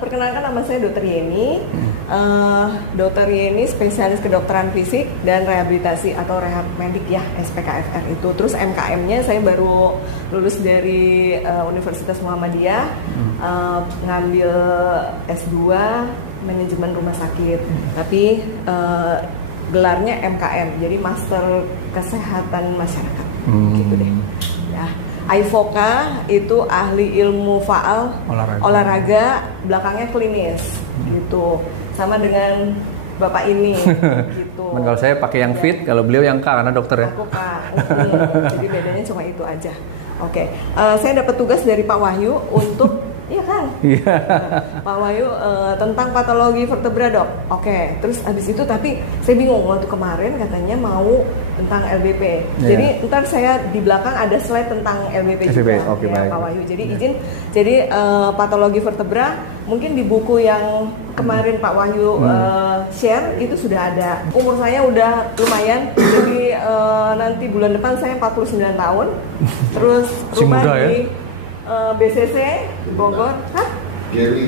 Perkenalkan, nama saya Dr. Yeni. Dr. Yeni spesialis kedokteran fisik dan rehabilitasi atau rehab medik ya, SPKFR itu. Terus MKM-nya saya baru lulus dari Universitas Muhammadiyah, ngambil S2 manajemen rumah sakit. Tapi gelarnya MKM, jadi Master Kesehatan Masyarakat. Gitu deh. Ya. AIFOKA itu ahli ilmu faal olahraga, belakangnya klinis gitu. Sama dengan Bapak ini gitu. Kalau saya pakai yang fit, kalau beliau yang K karena dokter ya. Aku K. Jadi bedanya cuma itu aja. Oke. Saya dapat tugas dari Pak Wahyu untuk iya kan? Iya. Pak Wahyu tentang patologi vertebra, Dok. Oke, terus habis itu tapi saya bingung waktu kemarin katanya mau tentang LBP. Jadi ntar saya di belakang ada slide tentang LBP juga. Oke, ya, baik. Pak Wahyu. Jadi izin. Jadi patologi vertebra mungkin di buku yang kemarin Pak Wahyu share itu sudah ada. Umur saya udah lumayan. Jadi nanti bulan depan saya 49 tahun. Terus rumah muda, di BCC di Bogor. Hah?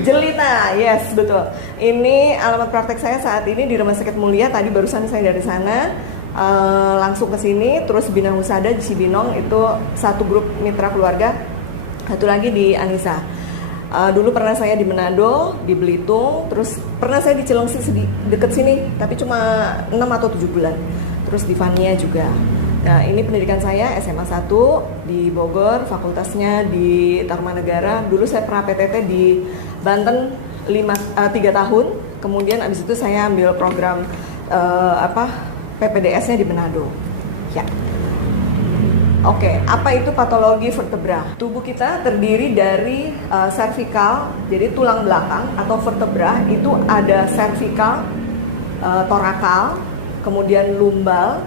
Jelita, yes betul. Ini alamat praktek saya saat ini di Rumah Sakit Mulia. Tadi barusan saya dari sana langsung ke sini. Terus Bina Husada di Cibinong itu satu grup mitra keluarga. Satu lagi di Anissa. Dulu pernah saya di Manado, di Belitung. Terus pernah saya di Cilengsi deket sini, tapi cuma 6 atau 7 bulan. Terus di Vania juga. Nah, ini pendidikan saya SMA 1 di Bogor, fakultasnya di Tarumanegara. Dulu saya pernah PTT di Banten 3 tahun. Kemudian abis itu saya ambil program PPDS-nya di Manado. Ya. Oke, apa itu patologi vertebra? Tubuh kita terdiri dari cervical, jadi tulang belakang atau vertebra itu ada cervical, torakal, kemudian lumbal.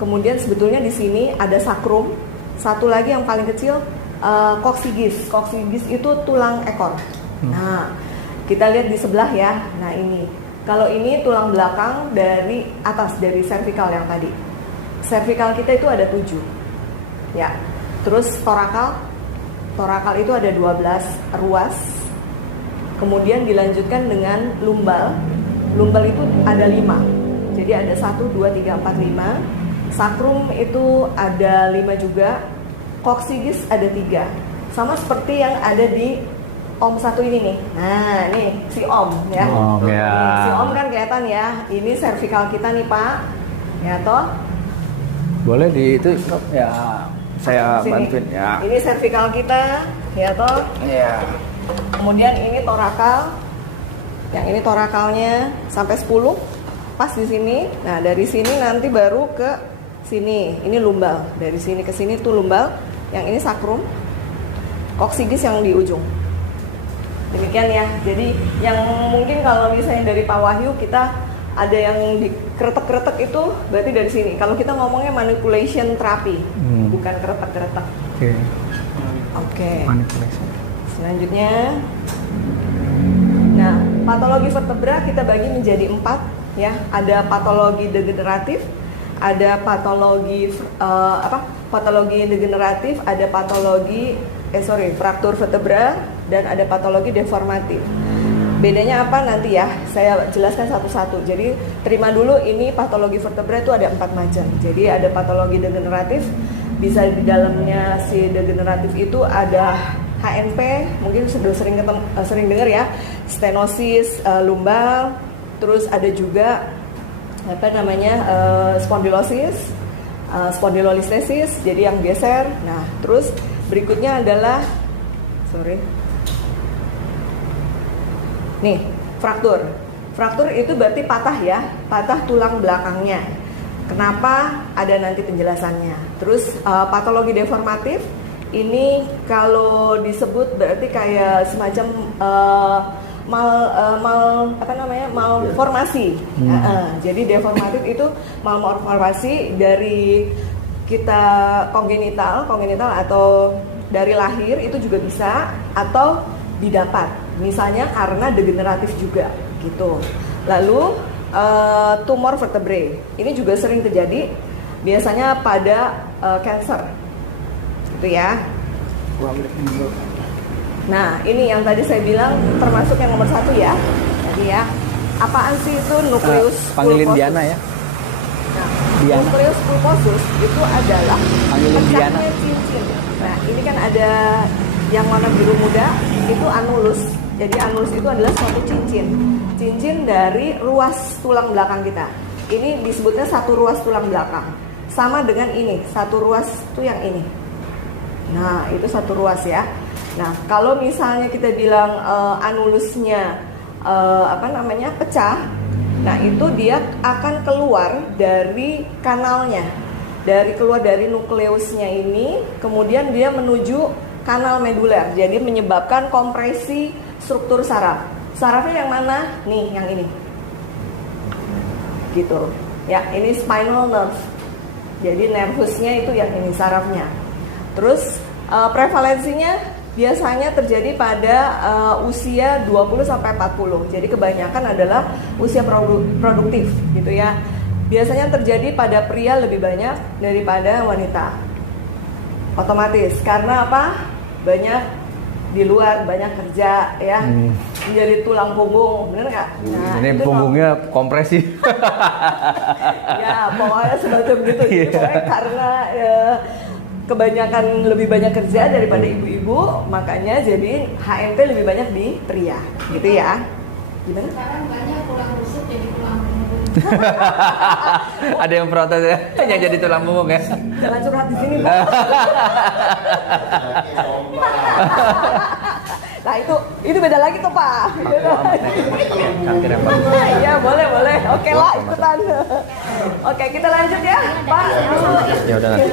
Kemudian sebetulnya di sini ada sakrum, satu lagi yang paling kecil koksigis. Koksigis itu tulang ekor. Nah, kita lihat di sebelah ya. Nah ini, kalau ini tulang belakang dari atas dari cervical yang tadi. Cervical kita itu ada 7, ya. Terus torakal itu ada 12 ruas. Kemudian dilanjutkan dengan lumbal. Lumbal itu ada 5. Jadi ada 1, 2, 3, 4, 5. Sakrum itu ada 5 juga, koksigis ada 3, sama seperti yang ada di Om satu ini nih. Nah, nih si Om ya. Si Om kan kelihatan ya. Ini cervical kita nih Pak. Ya toh? Boleh di itu ya, saya bantuin ya. Ini cervical kita, ya toh? Iya. Kemudian ini torakal. Yang ini torakalnya sampai 10 pas di sini. Nah, dari sini nanti baru ke sini, ini lumbal. Dari sini ke sini tuh lumbal. Yang ini sakrum. Koksigis yang di ujung. Demikian ya. Jadi yang mungkin kalau misalnya dari Pak Wahyu kita ada yang dikeretek-keretek itu berarti dari sini. Kalau kita ngomongnya manipulation terapi, bukan keretek-keretek. Oke. Manipulation. Selanjutnya, nah patologi vertebra kita bagi menjadi 4 ya. Ada patologi degeneratif, ada patologi patologi degeneratif, ada patologi fraktur vertebra, dan ada patologi deformatif. Bedanya apa nanti ya, saya jelaskan satu-satu. Jadi terima dulu, ini patologi vertebra itu ada 4 macam. Jadi ada patologi degeneratif, bisa di dalamnya si degeneratif itu ada HNP, mungkin sudah sering dengar ya, stenosis lumbal, terus ada juga spondylosis, spondylolistesis, jadi yang geser. Nah, terus berikutnya adalah nih, fraktur. Fraktur itu berarti patah ya, patah tulang belakangnya. Kenapa? Ada nanti penjelasannya. Terus patologi deformatif ini kalau disebut berarti kayak semacam malformasi. Jadi deformatif itu malformasi dari kita kongenital atau dari lahir itu juga bisa, atau didapat. Misalnya karena degeneratif juga gitu. Lalu tumor vertebrae ini juga sering terjadi, biasanya pada cancer, gitu ya. Nah, ini yang tadi saya bilang termasuk yang nomor 1 ya. Jadi ya, apaan sih itu nukleus panggilin pulposus? Diana ya. Nah, Diana. nukleus pulposus itu adalah Panggilin Diana. pecahnya cincin. Nah, ini kan ada yang warna biru muda, itu anulus. Jadi anulus itu adalah suatu cincin dari ruas tulang belakang kita. Ini disebutnya satu ruas tulang belakang. Sama dengan ini, satu ruas itu yang ini. Nah, itu satu ruas ya. Nah, kalau misalnya kita bilang anulusnya pecah, nah itu dia akan keluar dari kanalnya, keluar dari nukleusnya ini, kemudian dia menuju kanal meduler, jadi menyebabkan kompresi struktur saraf. Sarafnya yang mana? Nih, yang ini. Gitu. Ya, ini spinal nerve. Jadi nervusnya itu yang ini sarafnya. Terus prevalensinya biasanya terjadi pada usia 20 sampai 40. Jadi kebanyakan adalah usia produktif gitu ya. Biasanya terjadi pada pria lebih banyak daripada wanita. Otomatis karena apa? Banyak di luar, banyak kerja ya. Menjadi tulang punggung, bener nggak? Nah, ini punggungnya kompresi. Ya, pokoknya semacam gitu. Pokoknya karena kebanyakan lebih banyak kerja daripada ibu-ibu, makanya jadi HMT lebih banyak di pria, gitu ya. Gimana? Sekarang banyak tulang rusuk jadi tulang punggung. Ada yang protes ya, yang jadi tulang punggung ya. Jangan curhat di sini, Pak. Nah itu beda lagi tuh, Pak. Kanker yang bagus. Iya, boleh. Oke lah, ikutan. Oke, kita lanjut ya, Pak. Ya udah nanti.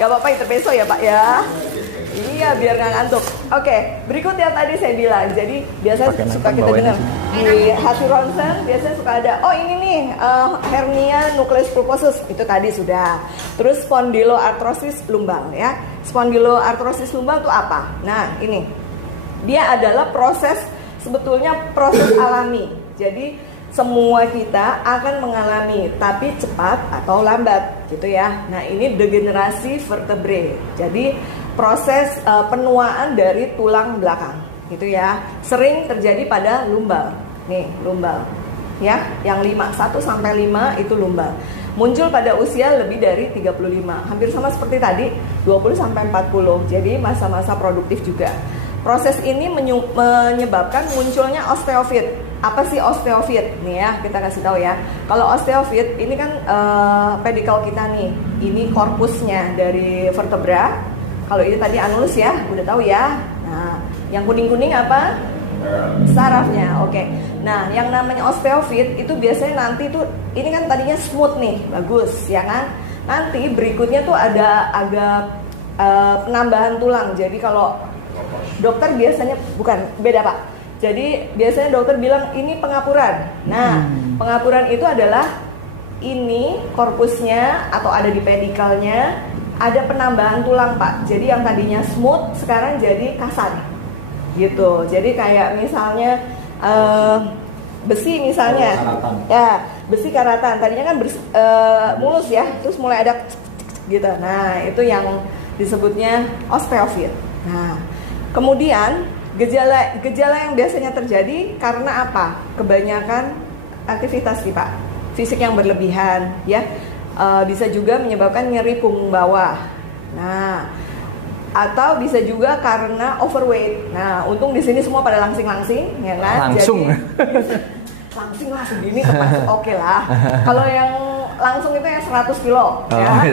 Gak apa-apa, intermezzo ya, Pak ya. Iya, biar nggak ngantuk. Oke, berikut yang tadi saya bilang. Jadi biasanya Pakai suka handphone, kita bawain dengar aja. di hasil ronsen biasanya suka ada. Oh ini nih hernia nukleus pulposus itu tadi sudah. Terus spondyloartrosis lumbal ya. Spondyloartrosis lumbal itu apa? Nah ini dia adalah sebetulnya proses alami. Jadi semua kita akan mengalami, tapi cepat atau lambat gitu ya. Nah ini degenerasi vertebrae. Jadi proses penuaan dari tulang belakang gitu ya. Sering terjadi pada lumbal. Nih lumbal ya, yang 1 sampai 5 itu lumbal. Muncul pada usia lebih dari 35. Hampir sama seperti tadi, 20 sampai 40. Jadi masa-masa produktif juga. Proses ini menyebabkan munculnya osteofit. Apa sih osteofit? Nih ya, kita kasih tahu ya. Kalau osteofit ini kan pedikel kita nih. Ini korpusnya dari vertebra. Kalau ini tadi anulus ya, udah tahu ya. Nah, yang kuning-kuning apa? Sarafnya. Oke. Nah, yang namanya osteofit itu biasanya nanti tuh ini kan tadinya smooth nih, bagus ya kan? Nanti berikutnya tuh ada agak penambahan tulang. Jadi kalau dokter biasanya beda Pak. Jadi biasanya dokter bilang ini pengapuran. Nah, pengapuran itu adalah ini korpusnya atau ada di pedikelnya ada penambahan tulang Pak. Jadi yang tadinya smooth sekarang jadi kasar. Gitu. Jadi kayak misalnya besi misalnya. Ya, besi karatan. Tadinya kan mulus ya, terus mulai ada gitu. Nah, itu yang disebutnya osteofit. Nah, kemudian gejala yang biasanya terjadi karena apa? Kebanyakan aktivitas nih Pak, fisik yang berlebihan ya, bisa juga menyebabkan nyeri punggung bawah. Nah, atau bisa juga karena overweight. Nah, untung di sini semua pada langsing-langsing ya kan? Langsung. Jadi, langsing lah segini termasuk oke lah. Kalau yang langsung itu yang 100 kilo ya.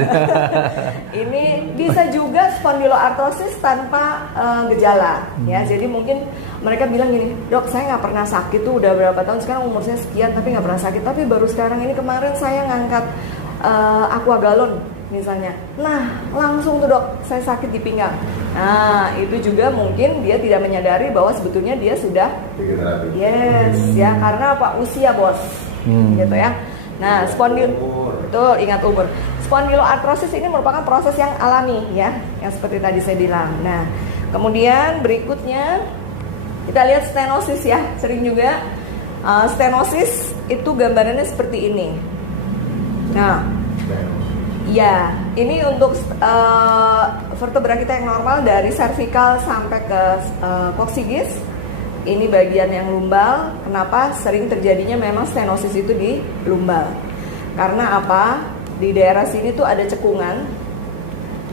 Ini bisa juga spondyloartrosis tanpa gejala ya. Jadi mungkin mereka bilang gini, dok saya nggak pernah sakit tuh udah berapa tahun, sekarang umur saya sekian tapi nggak pernah sakit, tapi baru sekarang ini kemarin saya ngangkat aqua galon misalnya. Nah langsung tuh dok saya sakit di pinggang. Nah itu juga mungkin dia tidak menyadari bahwa sebetulnya dia sudah ya karena apa, usia bos gitu ya. Nah, betul, ingat umur. Spondyloartrosis ini merupakan proses yang alami ya, yang seperti tadi saya bilang. Nah, kemudian berikutnya kita lihat stenosis ya, sering juga stenosis itu gambarannya seperti ini. Nah, ya ini untuk vertebra kita yang normal dari cervical sampai ke coccygeus. Ini bagian yang lumbal. Kenapa sering terjadinya memang stenosis itu di lumbal? Karena apa? Di daerah sini tuh ada cekungan.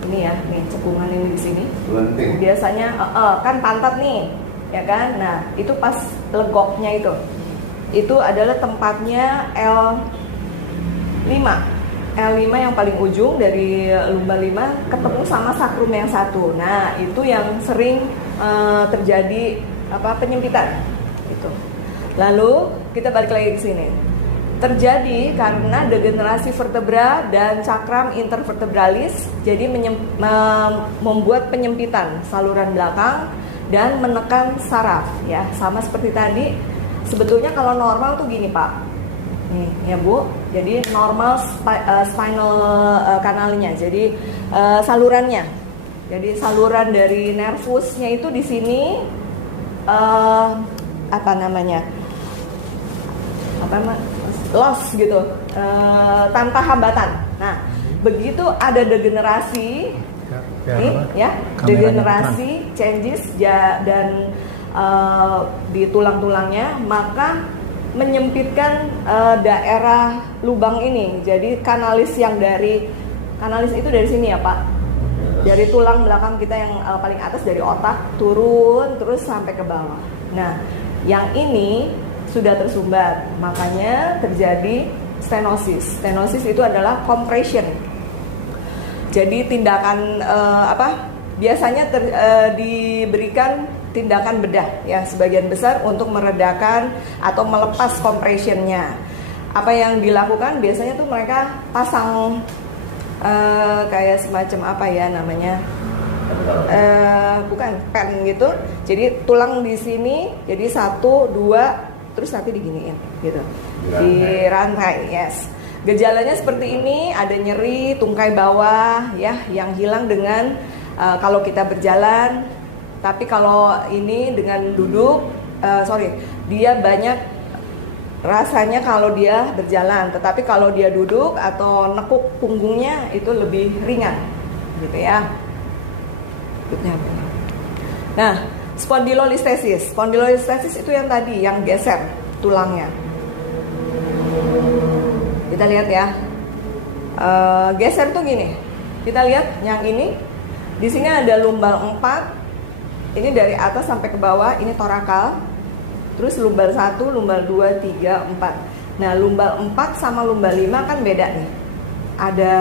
Ini ya, nih cekungan ini di sini. Lenting. Biasanya kan pantat nih, ya kan? Nah, itu pas legoknya itu adalah tempatnya L5 yang paling ujung dari lumbal 5 ketemu sama sakrum yang satu. Nah, itu yang sering terjadi penyempitan gitu. Lalu kita balik lagi ke sini. Terjadi karena degenerasi vertebra dan cakram intervertebralis, jadi membuat penyempitan saluran belakang dan menekan saraf ya. Sama seperti tadi, sebetulnya kalau normal tuh gini Pak, nih ya Bu, jadi normal spinal kanalnya, jadi salurannya, jadi saluran dari nervusnya itu di sini loss gitu, tanpa hambatan. Nah, begitu ada degenerasi, nih, ya, degenerasi, changes dan di tulang-tulangnya, maka menyempitkan daerah lubang ini. Jadi kanalis itu dari sini ya Pak, dari tulang belakang kita yang paling atas, dari otak turun terus sampai ke bawah. Nah, yang ini sudah tersumbat, makanya terjadi stenosis. Stenosis itu adalah compression. Jadi tindakan biasanya diberikan tindakan bedah ya, sebagian besar untuk meredakan atau melepas compressionnya. Apa yang dilakukan biasanya tuh mereka pasang kayak semacam bukan pen gitu. Jadi tulang di sini jadi 1, 2, terus nanti diginiin gitu, dirantai. Yes, gejalanya seperti ini, ada nyeri tungkai bawah ya, yang hilang dengan kalau kita berjalan. Tapi kalau ini dengan duduk, dia banyak rasanya kalau dia berjalan. Tetapi kalau dia duduk atau nekuk punggungnya itu lebih ringan gitu ya. Nah, spondylolistesis. Spondylolistesis itu yang tadi, yang geser tulangnya. Kita lihat ya. Geser tuh gini. Kita lihat yang ini. Di sini ada lumbal 4. Ini dari atas sampai ke bawah, ini torakal. Terus lumbal 1, lumbal 2, 3, 4. Nah, lumbal 4 sama lumbal 5 kan beda nih. Ada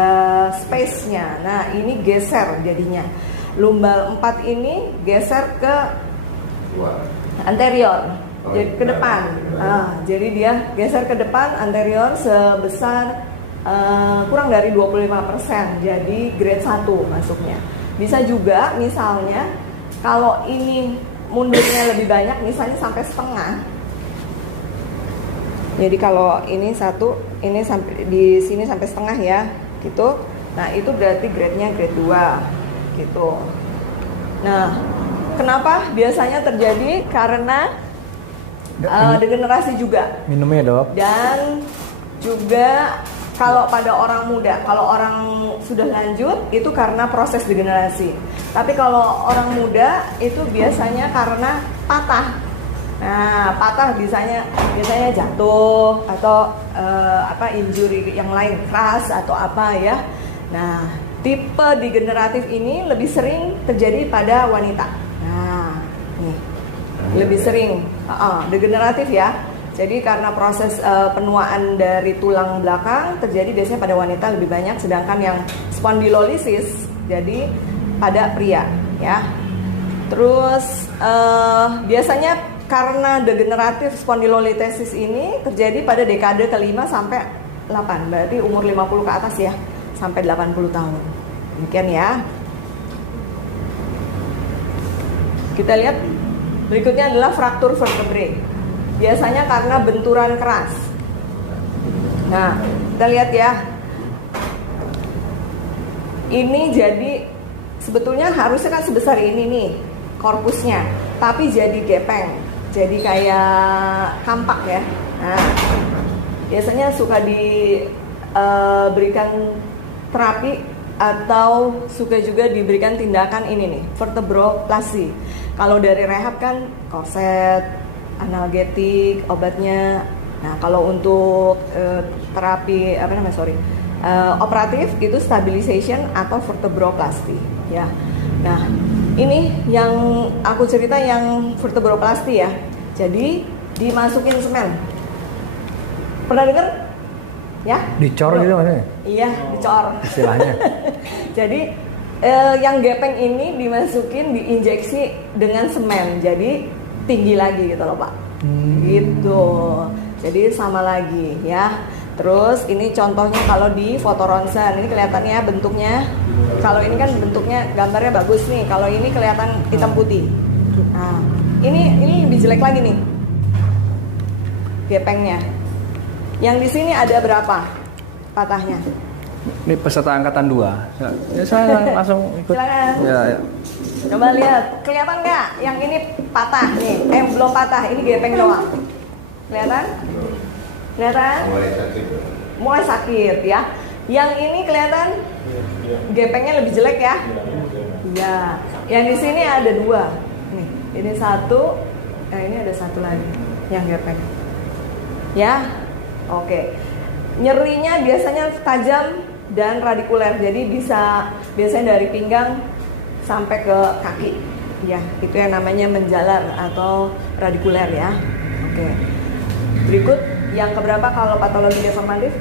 space-nya. Nah, ini geser jadinya. Lumbal 4 ini geser ke anterior, jadi ke depan. Jadi dia geser ke depan anterior sebesar kurang dari 25%. Jadi grade 1 masuknya. Bisa juga misalnya kalau ini mundurnya lebih banyak, misalnya sampai setengah. Jadi kalau ini 1, ini sampai di sini sampai setengah ya, gitu. Nah, itu berarti grade-nya grade 2 gitu. Nah, kenapa biasanya terjadi? Karena degenerasi juga. Minumnya Dok. Dan juga kalau pada orang muda, kalau orang sudah lanjut itu karena proses degenerasi. Tapi kalau orang muda itu biasanya karena patah. Nah, patah biasanya jatuh atau injury yang lain, keras atau apa ya. Nah, tipe degeneratif ini lebih sering terjadi pada wanita. Nah, nih lebih sering degeneratif ya. Jadi karena proses penuaan dari tulang belakang terjadi biasanya pada wanita lebih banyak, sedangkan yang spondylolisis jadi pada pria ya. Terus biasanya karena degeneratif spondylolisis ini terjadi pada dekade ke-5 sampai 8, berarti umur 50 ke atas ya, sampai 80 tahun. Demikian ya. Kita lihat berikutnya adalah fraktur vertebrae. Biasanya karena benturan keras. Nah, kita lihat ya. Ini jadi sebetulnya harusnya kan sebesar ini nih korpusnya, tapi jadi gepeng. Jadi kayak kampak ya. Nah, biasanya suka diberikan terapi atau suka juga diberikan tindakan ini nih, vertebroplasty. Kalau dari rehab kan korset, analgetik, obatnya. Nah, kalau untuk terapi operatif itu stabilization atau vertebroplasty ya. Nah, ini yang aku cerita yang vertebroplasty ya. Jadi dimasukin semen. Pernah dengar? Ya? Dicor gitu maksudnya? Iya, dicor. Istilahnya. Jadi yang gepeng ini dimasukin, diinjeksi dengan semen. Jadi tinggi lagi gitu loh Pak. Gitu. Jadi sama lagi ya. Terus ini contohnya kalau di foto ronsen, ini kelihatan ya bentuknya. Kalau ini kan bentuknya gambarnya bagus nih. Kalau ini kelihatan hitam putih. Nah, ini lebih jelek lagi nih. Gepengnya. Yang di sini ada berapa patahnya? Ini peserta angkatan 2. Ya saya langsung ikut. Silakan. Ya. Coba lihat, kelihatan nggak? Yang ini patah nih, belum patah, ini gepeng doang. Kelihatan? Kelihatan? Mulai sakit ya. Yang ini kelihatan gepengnya lebih jelek ya? Iya. Yang di sini ada 2. Nih, ini 1. Ini ada 1 lagi yang gepeng. Ya, oke. Nyerinya biasanya tajam dan radikuler, jadi biasanya dari pinggang sampai ke kaki. Ya, itu yang namanya menjalar atau radikuler ya. Oke. Berikut yang keberapa kalau patologi deformatif?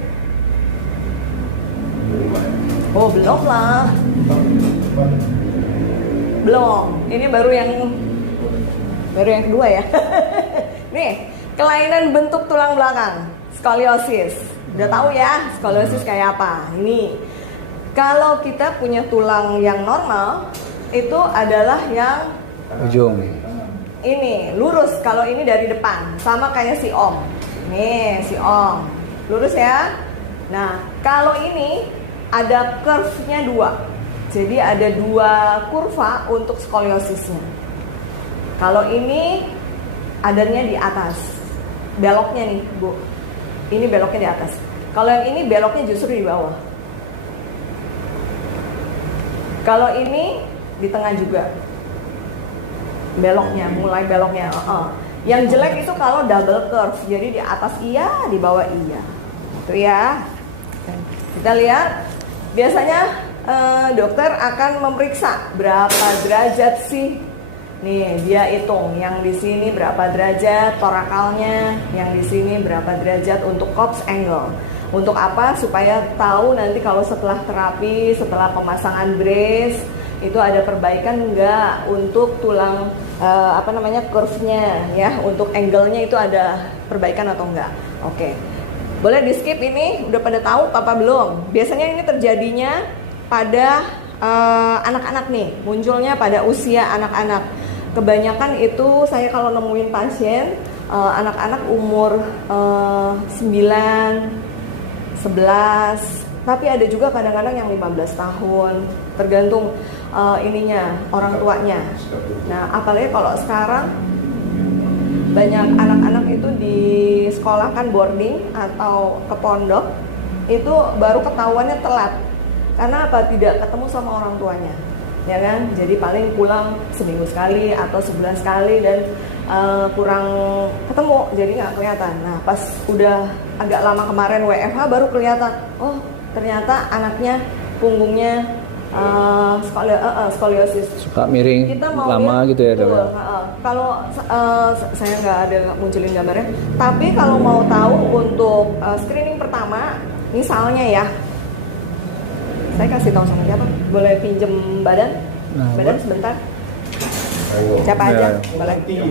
Oh, belum lah. Belum. Ini baru yang kedua ya. Nih, kelainan bentuk tulang belakang, skoliosis. Udah tahu ya, skoliosis kayak apa? Ini. Kalau kita punya tulang yang normal, itu adalah yang Ujung. ini lurus. Kalau ini dari depan, sama kayak si Om. Nih, si Om. Lurus ya. Nah, kalau ini ada curve-nya 2. Jadi ada 2 kurva untuk skoliosisnya. Kalau ini adanya di atas. Beloknya nih, Bu. Ini beloknya di atas. Kalau yang ini beloknya justru di bawah. Kalau ini di tengah juga. Beloknya, mulai beloknya. Yang jelek itu kalau double curve. Jadi di atas iya, di bawah iya. Itu ya. Kita lihat. Biasanya dokter akan memeriksa berapa derajat sih. Nih, dia hitung yang di sini berapa derajat torakalnya, yang di sini berapa derajat untuk corpse angle. Untuk apa? Supaya tahu nanti kalau setelah terapi, setelah pemasangan brace itu ada perbaikan enggak untuk tulang curve-nya ya, untuk angle-nya itu ada perbaikan atau enggak. Oke. Boleh di skip ini, udah pada tahu apa belum? Biasanya ini terjadinya pada anak-anak nih, munculnya pada usia anak-anak. Kebanyakan itu saya kalau nemuin pasien anak-anak umur 9, 11, tapi ada juga kadang-kadang yang 15 tahun, tergantung orang tuanya. Nah, apalagi kalau sekarang banyak anak-anak itu di sekolah kan boarding atau ke pondok, itu baru ketahuannya telat. Karena apa? Tidak ketemu sama orang tuanya, ya kan? Jadi paling pulang seminggu sekali atau sebulan sekali dan kurang ketemu, jadi nggak kelihatan. Nah, pas udah agak lama kemarin WFH baru kelihatan. Oh, ternyata anaknya punggungnya skoliosis. Suka miring Kita mau lama lihat, gitu ya dok. Kalau saya nggak ada munculin gambarnya, tapi kalau mau tahu untuk screening pertama, misalnya ya, saya kasih tahu sama siapa? Boleh pinjem badan? Badan sebentar. Siapa aja? Boleh. Yang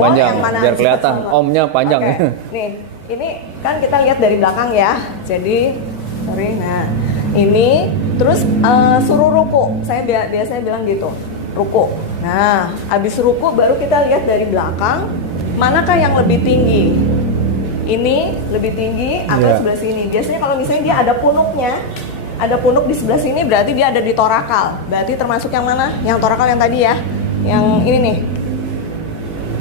panjang, yang mana? biar kelihatan. Omnya panjang. Oke. Nih, ini kan kita lihat dari belakang ya. Jadi, nah ini terus suruh ruku. Saya biasanya bilang gitu, ruku. Nah, habis ruku baru kita lihat dari belakang manakah yang lebih tinggi. Ini lebih tinggi atau sebelah sini. Biasanya kalau misalnya dia ada punuknya, ada punuk di sebelah sini, berarti dia ada di torakal. Berarti termasuk yang mana? Yang torakal yang tadi ya. Yang ini nih.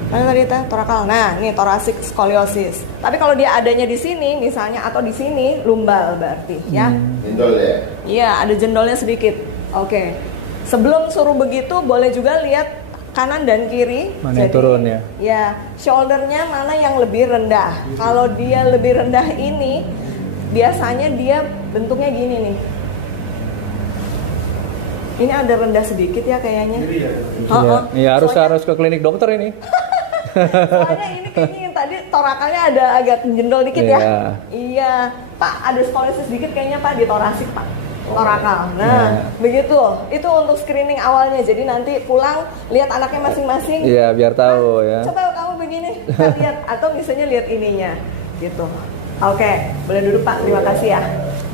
Mana tadi torakal. Nah, ini thoracic scoliosis. Tapi kalau dia adanya di sini misalnya atau di sini lumbal berarti ya. Indol ya. Iya, ada jendolnya sedikit. Oke. Sebelum suruh begitu, boleh juga lihat kanan dan kiri. Mana yang turun ya? Ya, shouldernya mana yang lebih rendah. Kalau dia lebih rendah ini, biasanya dia bentuknya gini nih. Ini ada rendah sedikit ya kayaknya. Iya, harus ke klinik dokter ini. Soalnya ini kayaknya yang tadi torakalnya ada agak jendol dikit ya. Iya, Pak, ada skoliosis sedikit kayaknya Pak di torasik Pak. Torakal. Nah, begitu. Itu untuk screening awalnya. Jadi nanti pulang lihat anaknya masing-masing. Iya, biar tahu ya. Coba kamu begini, kita lihat atau misalnya lihat ininya, gitu. Oke, boleh duduk Pak. Terima kasih ya.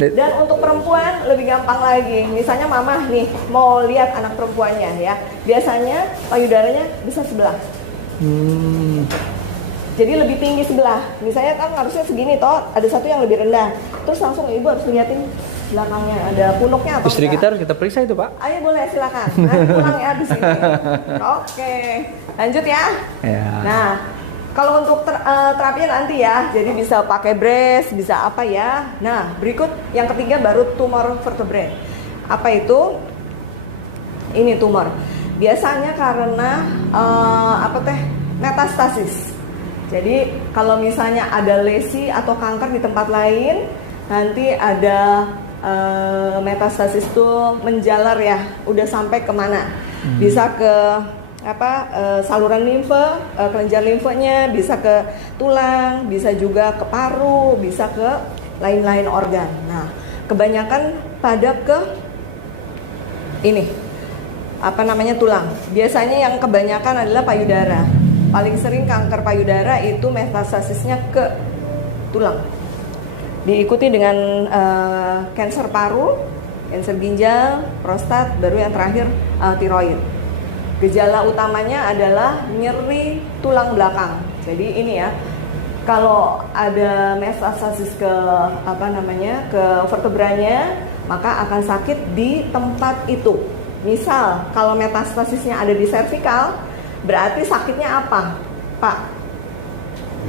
Dan untuk perempuan lebih gampang lagi. Misalnya mama nih mau lihat anak perempuannya ya. Biasanya payudaranya bisa sebelah. Jadi lebih tinggi sebelah. Misalnya kan harusnya segini toh, ada satu yang lebih rendah. Terus langsung ibu harus liatin belakangnya ada punuknya atau istri enggak. kita harus kita periksa itu Pak. Ayo boleh silakan. Nanti pulang ya di sini. Oke, lanjut ya. Nah, kalau untuk terapinya nanti ya, jadi bisa pakai brace, bisa apa ya. Nah, berikut yang ketiga baru tumor vertebrae. Apa itu? Ini tumor. Biasanya karena metastasis. Jadi kalau misalnya ada lesi atau kanker di tempat lain, nanti ada metastasis itu menjalar ya, udah sampai kemana? Bisa ke saluran limfe, kelenjar limfenya, bisa ke tulang, bisa juga ke paru, bisa ke lain-lain organ. Nah, kebanyakan pada ke ini tulang. Biasanya yang kebanyakan adalah payudara. Paling sering kanker payudara itu metastasisnya ke tulang. Diikuti dengan kanker paru, kanker ginjal, prostat, baru yang terakhir tiroid. Gejala utamanya adalah nyeri tulang belakang. Jadi ini ya, kalau ada metastasis ke ke vertebranya, maka akan sakit di tempat itu. Misal kalau metastasisnya ada di servikal, berarti sakitnya apa, Pak?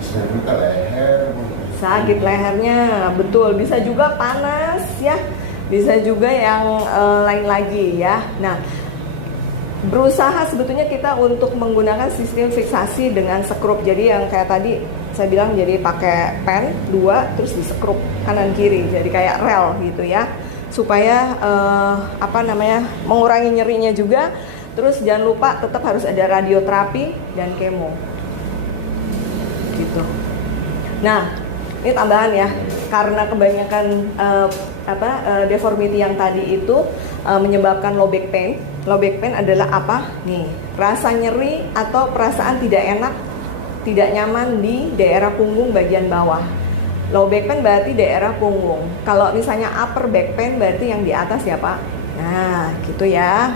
Bisa juga leher. Sakit lehernya, betul. Bisa juga panas ya, bisa juga yang lain lagi ya. Nah, berusaha sebetulnya kita untuk menggunakan sistem fiksasi dengan sekrup. Jadi yang kayak tadi saya bilang, jadi pakai pen 2 terus disekrup kanan kiri, jadi kayak rel gitu ya, supaya mengurangi nyerinya juga. Terus jangan lupa tetap harus ada radioterapi dan kemo gitu. Nah, ini tambahan ya, karena kebanyakan deformity yang tadi itu menyebabkan low back pain. Low back pain adalah apa? Nih, rasa nyeri atau perasaan tidak enak, tidak nyaman di daerah punggung bagian bawah. Low back pain berarti daerah punggung. Kalau misalnya upper back pain berarti yang di atas ya Pak. Nah, gitu ya.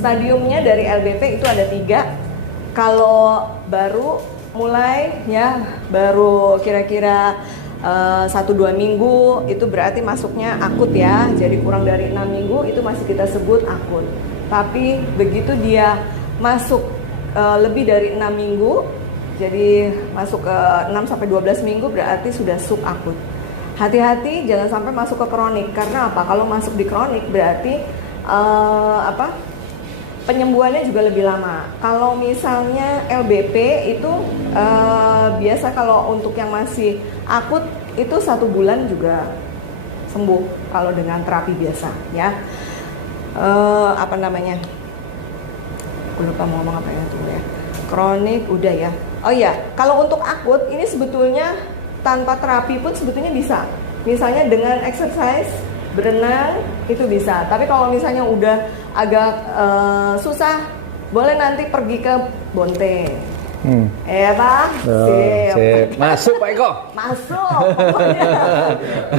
Stadiumnya dari LBP itu ada 3. Kalau baru mulai ya, baru kira-kira 1-2 minggu itu berarti masuknya akut ya. Jadi kurang dari 6 minggu itu masih kita sebut akut. Tapi begitu dia masuk lebih dari 6 minggu, jadi masuk ke 6-12 minggu berarti sudah subakut. Hati-hati jangan sampai masuk ke kronik. Karena apa? Kalau masuk di kronik berarti penyembuhannya juga lebih lama. Kalau misalnya LBP itu biasa kalau untuk yang masih akut itu 1 bulan juga sembuh kalau dengan terapi biasa ya. Aku lupa mau ngomong apa ya, tunggu ya. Kronik udah ya. Oh iya, kalau untuk akut ini sebetulnya tanpa terapi pun sebetulnya bisa. Misalnya dengan exercise, berenang itu bisa. Tapi kalau misalnya udah agak susah, boleh nanti pergi ke Bonte. Ya Pak? Sip. Masuk Pak Eko. Masuk.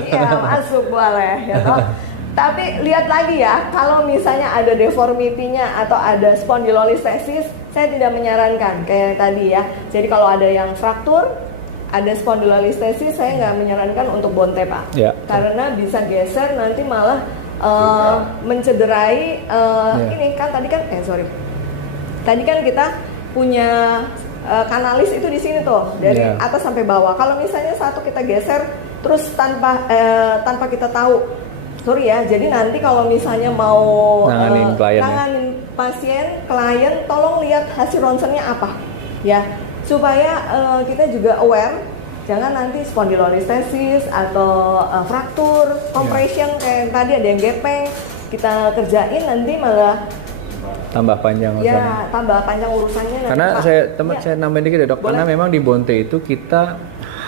Iya, masuk boleh ya toh. Tapi lihat lagi ya, kalau misalnya ada deformity-nya atau ada spondylolistesis, saya tidak menyarankan kayak tadi ya. Jadi kalau ada yang fraktur, ada spondylolistesis, saya nggak menyarankan untuk Bonte Pak, ya. Karena bisa geser nanti malah mencederai ini kan tadi kan tadi kan kita punya kanalis itu di sini tuh dari atas sampai bawah. Kalau misalnya satu kita geser terus tanpa kita tahu. Sorry ya, jadi nanti kalau misalnya mau nanganin klien, nanganin pasien, klien, tolong lihat hasil ronsennya apa, ya, supaya kita juga aware, jangan nanti spondylolistesis atau fraktur, compression kayak tadi ada yang gepeng, kita kerjain nanti malah tambah panjang urusannya. ya tambah panjang urusannya. Karena nanti, saya nambahin dikit ya dok, karena memang di Bonte itu kita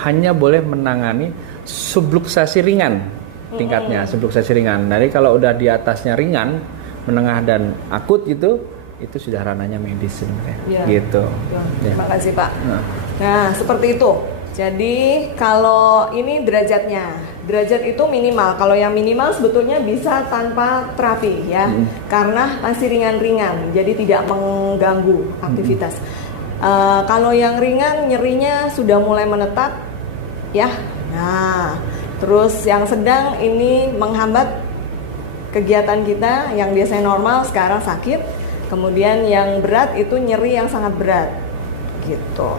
hanya boleh menangani subluxasi ringan tingkatnya, subluxasi ringan. Jadi kalau udah di atasnya ringan, menengah dan akut gitu, itu sudah ranahnya medis sebenarnya. Ya. Gitu. Ya. Terima kasih Pak. Nah seperti itu. Jadi kalau ini derajatnya, derajat itu minimal. Kalau yang minimal sebetulnya bisa tanpa terapi ya, karena masih ringan-ringan, jadi tidak mengganggu aktivitas. Kalau yang ringan nyerinya sudah mulai menetap, ya. Nah, terus yang sedang ini menghambat kegiatan kita yang biasanya normal sekarang sakit. Kemudian yang berat itu nyeri yang sangat berat, gitu.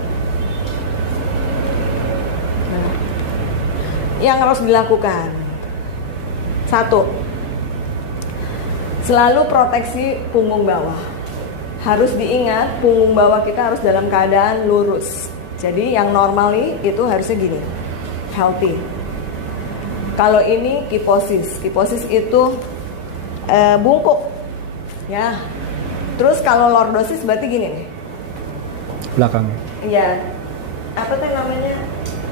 Yang harus dilakukan, 1, selalu proteksi punggung bawah. Harus diingat punggung bawah kita harus dalam keadaan lurus. Jadi yang normally itu harusnya gini, healthy. Kalau ini kiposis itu bungkuk, ya. Terus kalau lordosis berarti gini nih, Belakang. iya, apa tuh namanya?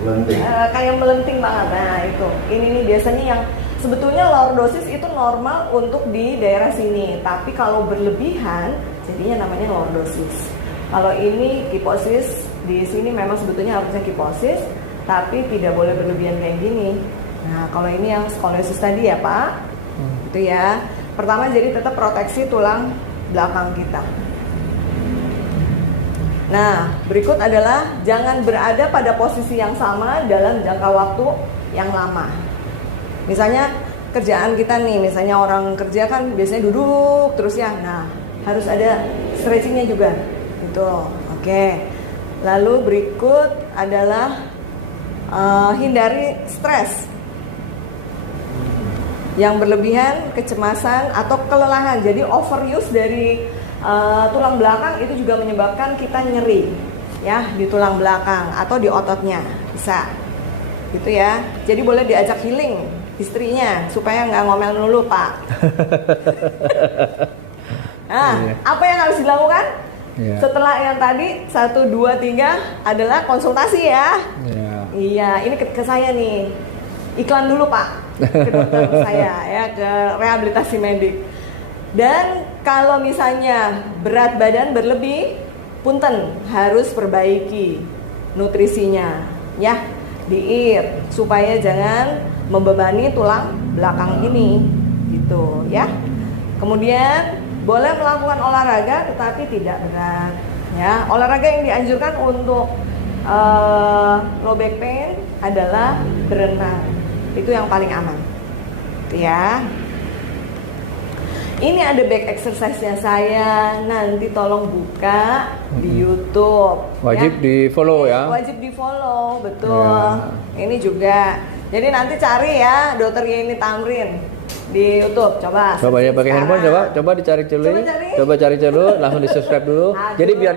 Lenting. Kayak melenting banget. Nah itu, ini nih biasanya yang sebetulnya lordosis itu normal untuk di daerah sini, tapi kalau berlebihan jadinya namanya lordosis. Kalau ini kiposis, di sini memang sebetulnya harusnya kiposis, tapi tidak boleh berlebihan kayak gini. Nah kalau ini yang skoliosis tadi ya Pak, itu ya. Pertama jadi tetap proteksi tulang belakang kita. Nah, berikut adalah jangan berada pada posisi yang sama dalam jangka waktu yang lama. Misalnya kerjaan kita nih, misalnya orang kerja kan biasanya duduk terus ya. Nah, harus ada stretchingnya juga. Gitu. Oke. Lalu berikut adalah hindari stres yang berlebihan, kecemasan atau kelelahan. Jadi overuse dari tulang belakang itu juga menyebabkan kita nyeri ya di tulang belakang atau di ototnya, bisa gitu ya. Jadi boleh diajak healing istrinya supaya nggak ngomel dulu Pak. Nah, apa yang harus dilakukan? Setelah yang tadi 1, 2, 3 adalah konsultasi ya. Iya, ini ke saya nih. Iklan dulu Pak ke dokter saya ya, ke rehabilitasi medik. Dan kalau misalnya berat badan berlebih, punten harus perbaiki nutrisinya ya, diet supaya jangan membebani tulang belakang ini gitu ya. Kemudian boleh melakukan olahraga tetapi tidak berat ya. Olahraga yang dianjurkan untuk low back pain adalah berenang. Itu yang paling aman ya. Ini ada back exercise-nya saya, nanti tolong buka di YouTube. Wajib di follow ya. Wajib di follow, betul. Ini juga. Jadi nanti cari ya Dr. Yeni Tamrin di YouTube. Coba ya pakai handphone, coba dicari dulu. Coba cari dulu, langsung di subscribe dulu. Jadi biar